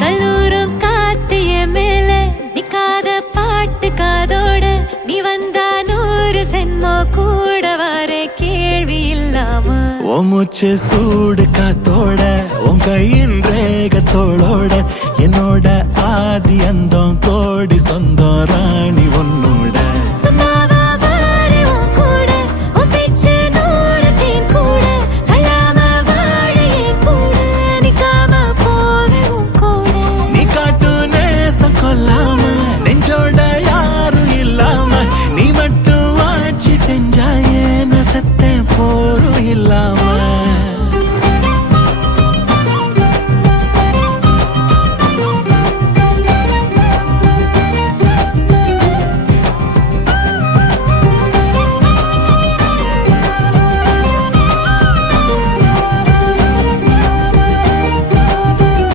கல்லூரும் காத்திய மேல நிக்காத பாட்டு காதோட நீ வந்தா 100 சென்மோ கூட வர கேள்வி இல்லாம மூச்சு சூடு காத்தோட உன் கையின் ரேகத்தோளோட